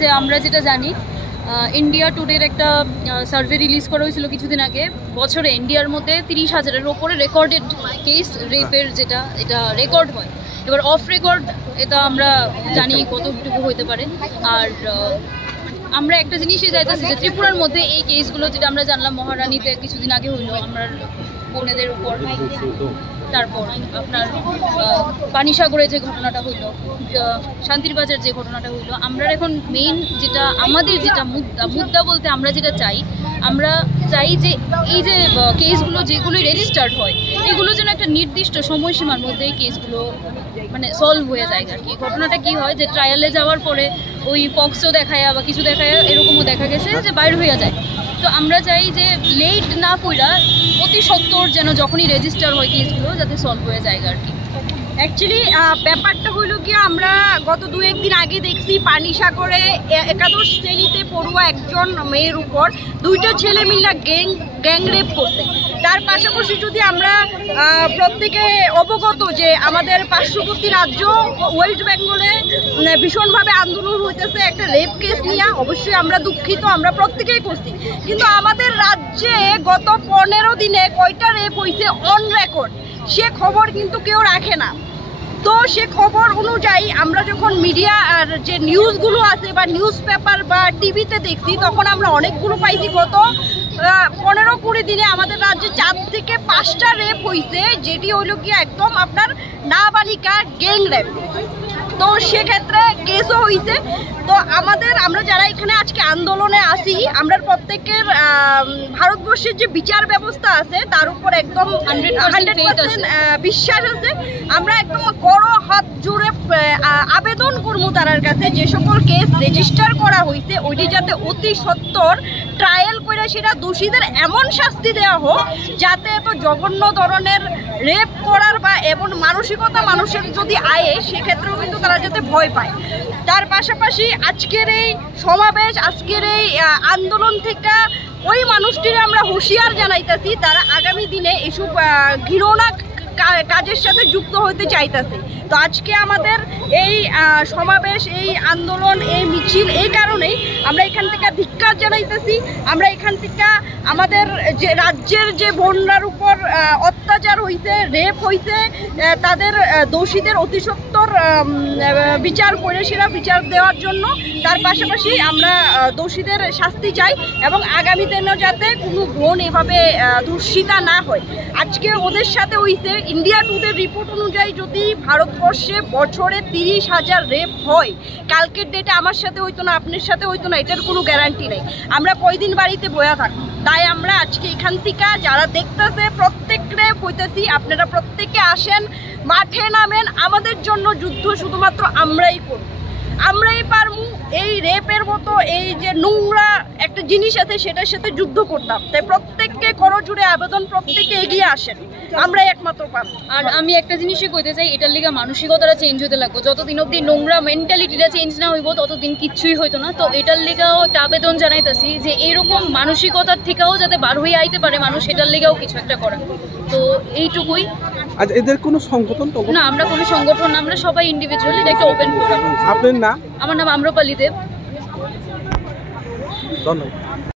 যে আমরা যেটা জানি ইন্ডিয়া টুডের একটা সার্ভে রিলিজ করা হয়েছিল কিছুদিন আগে, বছরে ইন্ডিয়ার মধ্যে 30,000-এর ওপরে রেকর্ডেড কেস রেপের, যেটা এটা রেকর্ড হয়। এবার অফ রেকর্ড এটা আমরা জানি কতটুকু হইতে পারে। আর আমরা একটা জিনিসই চাইতেছি যে ত্রিপুরার মধ্যে এই কেসগুলো, যেটা আমরা জানলাম মহারানীতে কিছুদিন আগে হইলো আমরা বোনেদের উপর, তারপর আপনার পানিসাগরে যে ঘটনাটা হইলো, শান্তিরবাজার যে ঘটনাটা হইলো, আমরা এখন মেইন যেটা আমাদের যেটা মুদ্রা বলতে আমরা যেটা চাই, আমরা চাই যে এই যে কেসগুলো যেগুলো রেজিস্টার্ড হয় এগুলো যেন একটা নির্দিষ্ট সময়সীমার মধ্যে এই কেসগুলো মানে সলভ হয়ে যায় আর কি। ঘটনাটা কি হয় যে ট্রায়ালে যাওয়ার পরে ওই পক্সও দেখায় বা কিছু দেখায়, এরকমও দেখা গেছে যে বাইর হয়ে যায়। তো আমরা চাই যে লেট না কইরা অতি সত্বর যেন যখনই রেজিস্টার হয় কেসগুলো যাতে সলভ হয়ে যায় আর কি। অ্যাকচুয়ালি ব্যাপারটা হলো কি, আমরা গত 2-1 দিন আগে দেখছি পানিসাগরে একাদশ শ্রেণীতে পড়ুয়া একজন মেয়ের উপর 2টা ছেলে মিলে গ্যাং রেপ করছে। তার পাশাপাশি যদি আমরা প্রত্যেকে অবগত যে আমাদের পার্শ্ববর্তী রাজ্য ওয়েস্ট বেঙ্গলে ভীষণভাবে আন্দোলন হইতেছে একটা রেপ কেস নিয়ে। অবশ্যই আমরা দুঃখিত, আমরা প্রত্যেকেই করছি, কিন্তু আমাদের রাজ্যে গত 15 দিনে কয়টা রেপ হয়েছে অন রেকর্ড সে খবর কিন্তু কেউ রাখে না। তো সে খবর অনুযায়ী আমরা যখন মিডিয়া আর যে নিউজগুলো আছে বা নিউজ পেপার বা টিভিতে দেখছি, তখন আমরা অনেকগুলো পাইছি গত 15-20 দিনে আমাদের রাজ্যে 4 থেকে 5টা রেপ হয়েছে, যেটি হইল কি একদম আপনার নাবালিকা গ্যাং রেপ। তো সেক্ষেত্রে কেসও হয়েছে। তো আমরা যারা এখানে আজকে আন্দোলনে আসি, আমরা প্রত্যেকের ভারতবর্ষের যে বিচার ব্যবস্থা আছে তার উপর একদম 100% বিশ্বাস আছে। আমরা একদম বড় হাত জুড়ে আবেদন করবো তার কাছে যে সকল কেস রেজিস্টার করা হয়েছে ওইটি যাতে অতি সত্বর ট্রায়াল করে সেটা দোষীদের এমন শাস্তি দেওয়া হোক যাতে এত জঘন্য ধরনের রেপ করার বা এমন মানসিকতা মানুষের যদি আয়ে সেক্ষেত্রেও কিন্তু তারা যাতে ভয় পায়। তার পাশাপাশি আজকের এই সমাবেশ, আজকের এই আন্দোলন থেকে ওই মানুষটির আমরা হুঁশিয়ার জানাইতেছি তারা আগামী দিনে এসব ঘৃণা কাজের সাথে যুক্ত হতে চাইতেছে। তো আজকে আমাদের এই সমাবেশ, এই আন্দোলন, এই মিছিল এই কারণেই আমরা এখান থেকে ধিক্কার জানাইতেছি। আমরা এখান থেকে আমাদের যে রাজ্যের যে বোনরার উপর অত্যাচার হইছে, রেপ হইছে, তাদের দোষীদের অতি সত্বর বিচার করে সেরা বিচার দেওয়ার জন্য, তার পাশাপাশি আমরা দোষীদের শাস্তি চাই এবং আগামী দিনেও যাতে কোনো বোন এভাবে ধর্ষিতা না হয়। আজকে ওদের সাথে হইছে ইন্ডিয়া টুডের রিপোর্ট অনুযায়ী যদি ভারতবর্ষে বছরে 30,000 রেপ হয়, কালকের ডেটে আমার সাথে হইতো না, আপনার সাথে হইতো না, এটার কোনো গ্যারান্টি নেই। আমরা কয়দিন বাড়িতে বয়া থাকবো? তাই আমরা আজকে এখান থেকে যারা দেখতেছে প্রত্যেকরে কইতেছি আপনারা প্রত্যেকে আসেন, মাঠে নামেন। আমাদের জন্য যুদ্ধ শুধুমাত্র আমরাই করব, আমরাই পারবো। এই রেপের মতো এই যে নোংরা একটা জিনিস আছে সেটার সাথে যুদ্ধ করতাম। তাই প্রত্যেককে করজোড়ে আবেদন, প্রত্যেকে এগিয়ে আসেন, আমরাই একমাত্র পারবো। আর আমি একটা জিনিসই কইতে চাই, এটার লিগা মানসিকতাটা চেঞ্জ হতে লাগবে। যতদিন অব্দি নোংরা মেন্টালিটিটা চেঞ্জ না হইব ততদিন কিচ্ছুই হইতো না। তো এটার লিগাও একটা আবেদন জানাইতেছি যে এরকম মানসিকতার থেকেও যাতে বার হয়ে আইতে পারে মানুষ, এটার লিগাও কিছু একটা করা। তো এইটুকুই। আজ এদের কোনো সংগঠন না, আমরা কোনো সংগঠন না, আমরা সবাই ইন্ডিভিজুয়াল। এটা একটা ওপেন ফোরাম। আপনার নাম? আমার নাম আম্রপালি দেব। ধন্যবাদ।